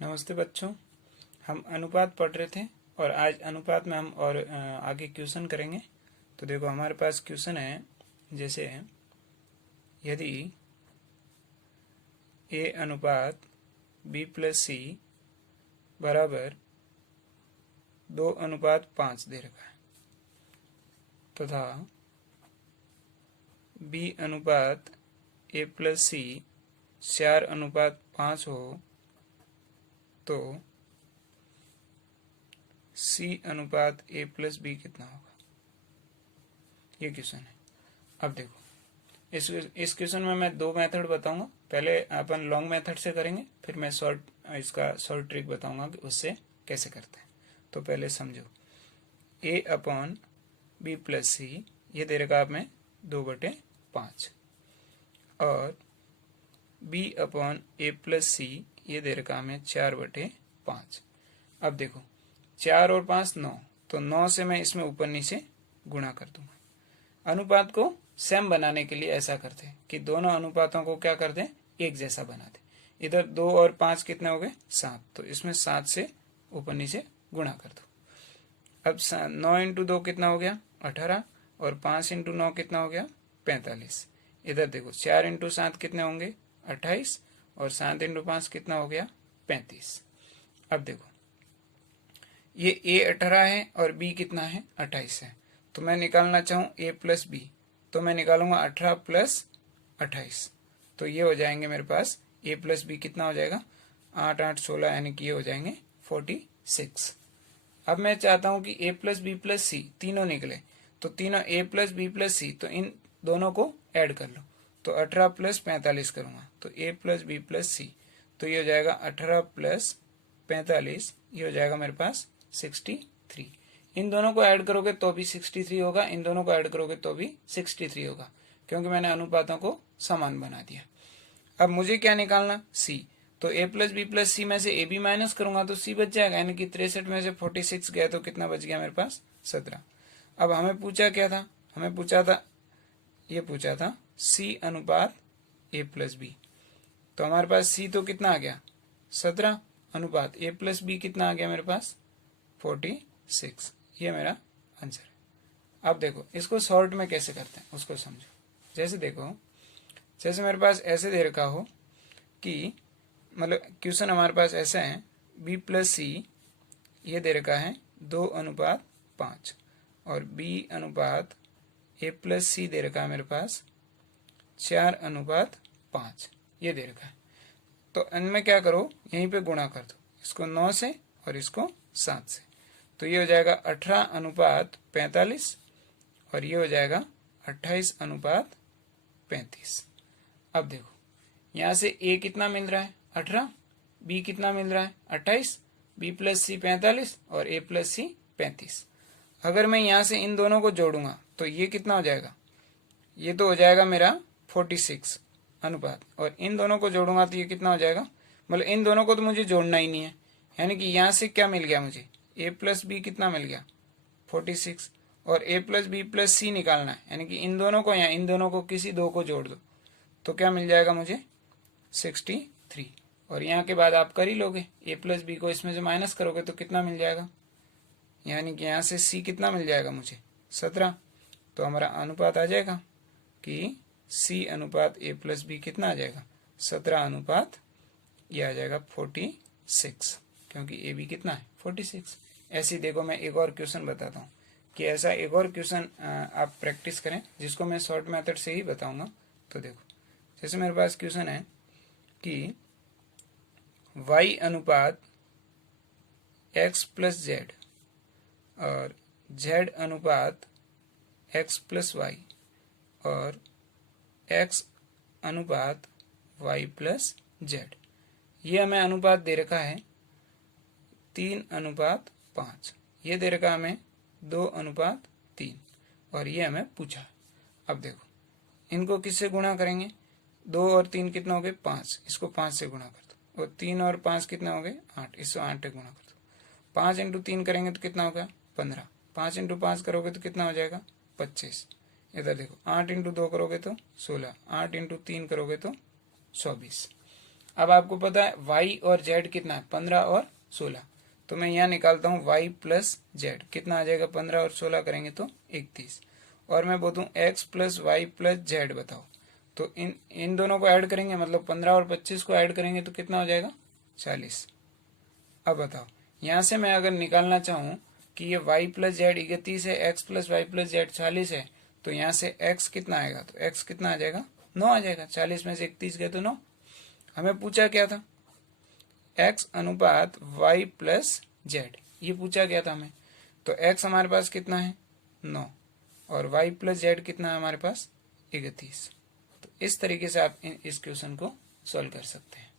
नमस्ते बच्चों। हम अनुपात पढ़ रहे थे और आज अनुपात में हम और आगे क्वेश्चन करेंगे। तो देखो हमारे पास क्वेश्चन है, जैसे यदि a अनुपात b प्लस सी बराबर 2:5 दे रखा है तथा b अनुपात a प्लस सी 4:5 हो तो c अनुपात a प्लस बी कितना होगा, ये क्वेश्चन है। अब देखो इस क्वेश्चन में मैं दो मेथड बताऊंगा। पहले अपन लॉन्ग मेथड से करेंगे, फिर मैं इसका शॉर्ट ट्रिक बताऊंगा कि उससे कैसे करते हैं। तो पहले समझो, a अपॉन बी प्लस सी ये दे रखा आप में 2/5 और b अपॉन a प्लस सी ये दे रखा हमें 4/5। अब देखो 4 और 5 9, तो 9 से मैं इसमें ऊपर नीचे गुणा कर दूंगा। अनुपात को सेम बनाने के लिए ऐसा करते हैं कि दोनों अनुपातों को क्या करते हैं, एक जैसा बनाते। इधर 2 और 5 कितने हो गए, 7, तो इसमें 7 से ऊपर नीचे गुणा कर दो। अब 9 इंटू 2 कितना हो गया 18 और 5 इंटू 9 कितना हो गया 45। इधर देखो 4 इंटू 7 कितने होंगे 28 और 7 इंटू 5 कितना हो गया 35। अब देखो ये a 18 है और b कितना है 28 है, तो मैं निकालना चाहूँ a प्लस बी, तो मैं निकालूंगा 18 प्लस 28, तो ये हो जाएंगे मेरे पास a प्लस बी कितना हो जाएगा 8 8 16, यानी कि ये हो जाएंगे 46। अब मैं चाहता हूँ कि a प्लस बी प्लस सी तीनों निकले, तो तीनों a प्लस बी प्लस सी, तो इन दोनों को ऐड कर लो। तो 18 प्लस 45 करूंगा तो a प्लस बी प्लस सी, तो ये हो जाएगा 18 प्लस 45, ये हो जाएगा मेरे पास 63। इन दोनों को ऐड करोगे तो भी 63 होगा, इन दोनों को ऐड करोगे तो भी 63 होगा, क्योंकि मैंने अनुपातों को समान बना दिया। अब मुझे क्या निकालना, c, तो a प्लस बी प्लस सी में से a भी माइनस करूंगा तो c बच जाएगा, यानी कि 63 में से 46 गया तो कितना बच गया मेरे पास 17। अब हमें पूछा क्या था, हमें पूछा था c अनुपात a प्लस बी, तो हमारे पास c तो कितना आ गया 17 अनुपात a प्लस बी कितना आ गया मेरे पास 46। ये मेरा आंसर है। अब देखो इसको शॉर्ट में कैसे करते हैं उसको समझो। जैसे देखो, जैसे मेरे पास ऐसे दे रखा हो कि मतलब क्वेश्चन हमारे पास ऐसा है, b प्लस सी ये दे रखा है 2:5 और b अनुपात a प्लस सी दे रखा है मेरे पास 4:5, ये दे रखा है। तो इनमें क्या करो, यहीं पे गुणा कर दो, इसको 9 से और इसको 7 से, तो ये हो जाएगा 18:45 और ये हो जाएगा 28:35। अब देखो यहां से a कितना मिल रहा है 18, b कितना मिल रहा है 28, b प्लस सी 45 और a प्लस सी 35। अगर मैं यहां से इन दोनों को जोड़ूंगा तो ये कितना हो जाएगा, ये तो हो जाएगा मेरा 46 अनुपात, और इन दोनों को जोड़ूंगा तो ये कितना हो जाएगा, मतलब इन दोनों को तो मुझे जोड़ना ही नहीं है, यानी कि यहां से क्या मिल गया मुझे, a प्लस बी कितना मिल गया 46 और a प्लस बी प्लस सी निकालना है, यानी कि इन दोनों को या इन दोनों को किसी दो को जोड़ दो तो क्या मिल जाएगा मुझे 63। और यहाँ के बाद आप कर ही लोगे, a प्लस बी को इसमें से माइनस करोगे तो कितना मिल जाएगा, यानी कि यहाँ से c कितना मिल जाएगा मुझे 17। तो हमारा अनुपात आ जाएगा कि c अनुपात a प्लस बी कितना आ जाएगा 17 अनुपात ये आ जाएगा 46, क्योंकि a भी कितना है 46। ऐसे ही देखो मैं एक और क्वेश्चन बताता हूँ कि ऐसा एक और क्वेश्चन आप प्रैक्टिस करें, जिसको मैं शॉर्ट मेथड से ही बताऊंगा। तो देखो जैसे मेरे पास क्वेश्चन है कि y अनुपात x प्लस जेड और z अनुपात x प्लस वाई और x अनुपात y प्लस जेड, ये हमें अनुपात दे रखा है 3:5, ये दे रखा हमें 2:3 और ये हमें पूछा। अब देखो इनको किससे गुणा करेंगे, 2 और 3 कितना हो गए 5, इसको 5 से गुणा कर दो, और 3 और 5 कितना हो गए 8, इसको 8 से गुणा कर दो। 5 इंटू 3 करेंगे तो कितना होगा 15, 5 इंटू 5 करोगे तो कितना हो जाएगा 25। इधर देखो 8 इंटू 2 करोगे तो 16, 8 इंटू 3 करोगे तो 24। अब आपको पता है y और z कितना है, 15 और 16। तो मैं यहाँ निकालता हूँ y प्लस जेड, कितना आ जाएगा, 15 और 16 करेंगे तो 31। और मैं बोलूँ x plus y plus z बताओ, तो इन दोनों को ऐड करेंगे, मतलब 15 और 25 को ऐड करेंगे तो कितना हो जाएगा, 40। अब बताओ यहाँ से मैं अगर निकालना चाहूँ कि ये y प्लस जेड 31 है, x plus y plus z 40 है, तो यहाँ से x कितना आएगा, तो x कितना आ जाएगा, 9 आ जाएगा। 40 में से 31 गए तो 9। हमें पूछा क्या था, x अनुपात y प्लस जेड, ये पूछा गया था हमें। तो x हमारे पास कितना है, 9, और y प्लस जेड कितना है हमारे पास, 31। तो इस तरीके से आप इस क्वेश्चन को सॉल्व कर सकते हैं।